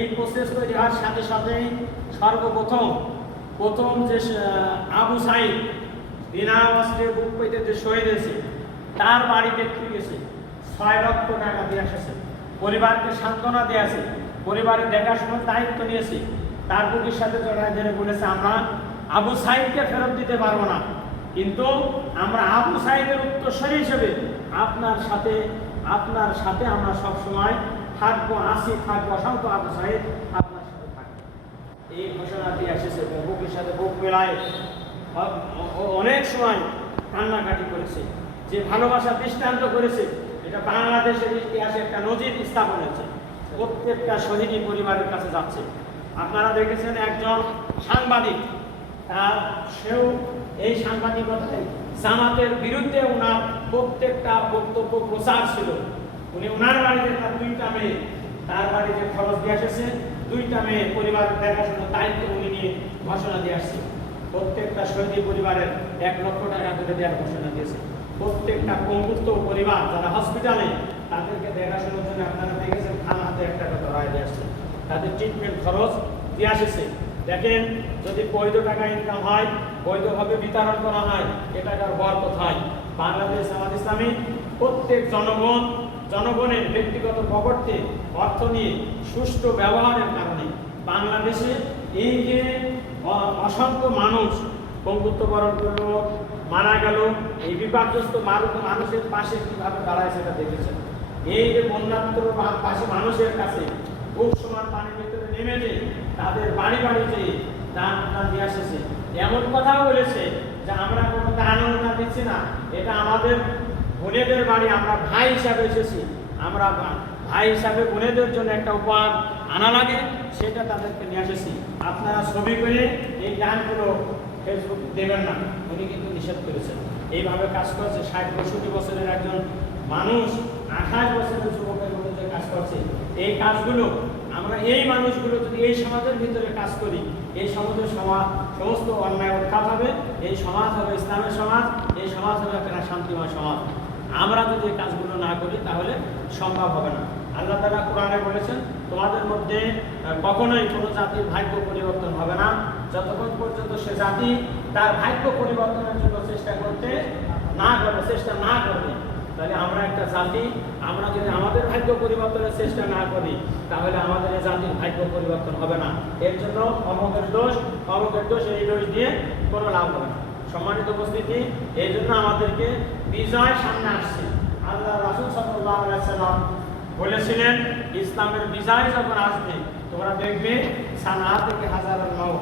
এই প্রসেস তৈরি হওয়ার সাথে সাথেই সর্বপ্রথম, প্রথম যে আবু সাইদ, বিনা অস্ত্রে বুক পেতে যে শহীদ হয়েছে, তার বাড়িতে দেখতে গেছে। ছয় লক্ষ টাকা দিয়ে এসেছে পরিবারকে সান্ত্বনা দিয়েছে পরিবারের দেখাশোনার দায়িত্ব নিয়েছে। তার বুকের সাথে জড়ায় ধরে বলেছে, আমরা আবু সাইদকে ফেরত দিতে পারব না। কিন্তু আমরা আবু সাইদের উত্তরস্বরী হিসেবে আপনার সাথে আপনার সাথে আমরা সব সময় থাকব, আসি, থাকব, অসংখ্য আবু সাইদ আপনার সাথে থাকব। এই ঘোষণা দিয়ে এসেছে বুকের সাথে বুক মেলায় অনেক সময় কান্নাকাটি করেছে, যে ভালোবাসা দৃষ্টান্ত করেছে। এটা বাংলাদেশের ইতিহাসে একটা নজির স্থাপন হয়েছে। প্রত্যেকটা শহীদী পরিবারের কাছে যাচ্ছে। আপনারা দেখেছেন একজন সাংবাদিক, তার সেও এই সাংবাদিকতায় জামাতের বিরুদ্ধে ওনার প্রত্যেকটা বক্তব্য প্রচার ছিল। উনি ওনার বাড়িতে তার দুইটা বাড়িতে খরচ দিয়ে এসেছে, দুইটা মেয়ে পরিবারের দেখাশোনার দায়িত্ব উনি নিয়ে ঘোষণা দিয়ে আসছে। প্রত্যেকটা শহীদী পরিবারের এক লক্ষ টাকা করে দেওয়ার ঘোষণা দিয়েছে। প্রত্যেকটা পঙ্গুত্ব পরিবার যারা হসপিটালে তাদেরকে দেখাশোনার জন্য আপনারা দেখেছেন, খান হাতে এক টাকা ধরায় দিয়ে আসছে। তাদের ট্রিটমেন্ট খরচ দিয়ে আসেছে। দেখেন, যদি বৈধ টাকা ইনকাম হয়, বৈধভাবে বিতরণ করা হয়, এ টাকার বরকত হয় বাংলাদেশ জামাত ইসলামী, প্রত্যেক জনগণ জনগণের ব্যক্তিগত পকটে অর্থ নিয়ে সুষ্ঠু ব্যবহারের কারণে বাংলাদেশে এই যে অসংখ্য মানুষ পঙ্গুত্ববরণ করল, মারা গেল, এই বিপর্যস্ত মানুষ মানুষের পাশে কীভাবে দাঁড়ায় সেটা দেখেছেন। এই যে বন্যাত্র পাশে মানুষের কাছে খুব সমান পানির ভিতরে নেমে যে তাদের বাড়ি বাড়ি যে দান দান দিয়ে আসেছে, এমন কথাও বলেছে যে আমরা কোনো দান অনুদান দিচ্ছি না, এটা আমাদের বোনেদের বাড়ি আমরা ভাই হিসাবে এসেছি। আমরা ভাই হিসাবে বোনেদের জন্য একটা উপহার আনা লাগে, সেটা তাদেরকে নিয়ে এসেছি। আপনারা ছবি করে এই গানগুলো ফেসবুক দেবেন না, উনি কিন্তু নিষেধ করেছেন। এইভাবে কাজ করছে। ষাট পঁয়ষট্টি বছরের একজন মানুষ, আঠাশ বছরের যুবকের মধ্যে কাজ করছে। এই কাজগুলো, আমরা এই মানুষগুলো যদি এই সমাজের ভিতরে কাজ করি, এই সমাজের সমাজ, সমস্ত অন্যায় উৎখাত হবে, এই সমাজ হবে ইসলামের সমাজ, এই সমাজ হবে একটা শান্তিময় সমাজ। আমরা যদি এই কাজগুলো না করি, তাহলে সম্ভব হবে না। আল্লাহ তালা কোরআনে বলেছেন, তোমাদের মধ্যে কখনোই কোনো জাতির ভাগ্য পরিবর্তন হবে না। যতক্ষণ পর্যন্ত সে জাতি তার ভাগ্য পরিবর্তনের জন্য চেষ্টা করতে না করবে চেষ্টা না করবে, তাহলে আমরা একটা জাতি, আমরা যদি আমাদের ভাগ্য পরিবর্তনের চেষ্টা না করি, তাহলে আমাদের এই জাতির ভাগ্য পরিবর্তন হবে না। এর জন্য অমকের দোষ অমকের দোষ, এই দোষ দিয়ে কোনো লাভ হবে না। সম্মানিত উপস্থিতি, এই জন্য আমাদেরকে বিজয় সামনে আসছে। আল্লাহ রাসুল সাল্লাম বলেছিলেন, ইসলামের বিজয় যখন আসবে, তোমরা দেখবে সানা থেকে হাজার নৌ।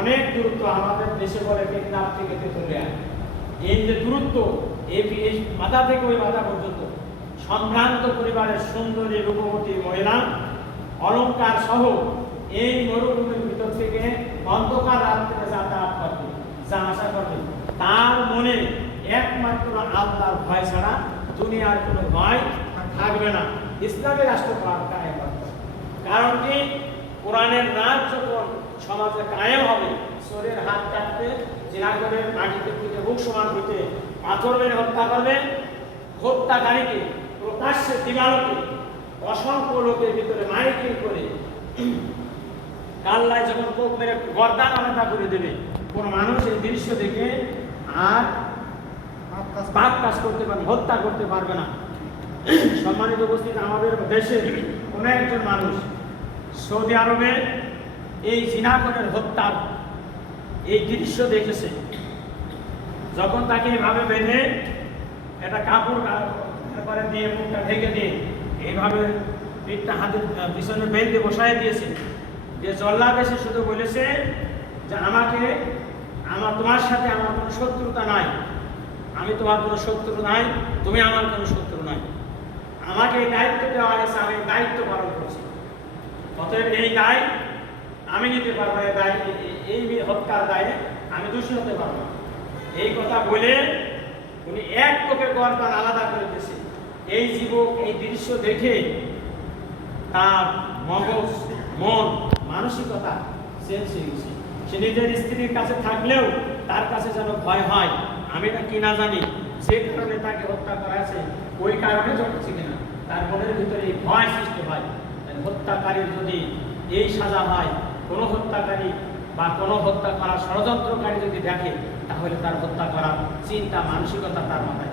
অনেক দূরত্ব আমাদের দেশে বলে টেকনাফ থেকে তেতুলিয়া। এই যে দূরত্ব এই মাথা থেকে ওই মাথা পর্যন্ত। সম্ভ্রান্ত পরিবারের সুন্দরী রূপবতী মহিলা অলংকার সহ এই মরুভূমির ভিতর থেকে অন্ধকার রাত্রে যাতায়াত করবে। যা আশা করবে। তার মনে একমাত্র আল্লাহর ভয় ছাড়া দুনিয়ার কোনো ভয় থাকবে না। ইসলামী রাষ্ট্র কায়েম হবে। কারণ কি? কোরআনের রাত যখন সমাজে কায়েম হবে শরীর হাত কাটতে জিনা মাটিতে পুঁতে বুক সমান হইতে পাথর মেরে হত্যা করবে, হত্যাকারীকে প্রকাশ্যে দিবালোকে অসংখ্য লোকের ভিতরে মাইকিং করে কাল্লায় যখন কোপ মেরে গর্দান আলাদা করে দেবে কোন মানুষ এই দৃশ্য দেখে আর পাপ কাজ করতে পারবে, হত্যা করতে পারবে না। সম্মানিত উপস্থিত আমাদের দেশের কোন একজন মানুষ সৌদি আরবে এই জিনাকনের হত্যার এই দৃশ্য দেখেছে। যখন তাকে এভাবে বেঁধে একটা কাপড় দিয়ে মুখটা ঢেকে দিয়ে এইভাবে পিঠটা হাতের পিছনে বেঁধে বসায় দিয়েছে। যে জল্লাদ শুধু বলেছে যে আমাকে, আমার, তোমার সাথে আমার কোনো শত্রুতা নাই। আমি তোমার কোনো শত্রু নাই, তুমি আমার কোনো শত্রু নাই। আমাকে এই দায়িত্ব দেওয়া হয়েছে, আমি দায়িত্ব পালন করছি। অতএব এই দায় আমি নিতে পারব, এই দায়, এই- হত্যার দায়ে আমি দোষী হতে পারব। এই কথা বলে উনি এক কোপে গর্দান আলাদা করে দিয়েছে। এই যুবক, এই দৃশ্য দেখে তার মগজ, মন, মানসিকতা চেঞ্জ হয়ে গেছে। সে নিজের স্ত্রীর কাছে থাকলেও তার কাছে যেন ভয় হয়, আমি না কি না জানি। যে কারণে তাকে হত্যা করা আছে ওই কারণে ঘটেছে কিনা, তার মনের ভিতরে এই ভয় সৃষ্টি হয়। হত্যাকারীর যদি এই সাজা হয়, কোনো হত্যাকারী বা কোনো হত্যা করার ষড়যন্ত্রকারী যদি দেখে, তাহলে তার হত্যা করার চিন্তা, মানসিকতা তার মাথায়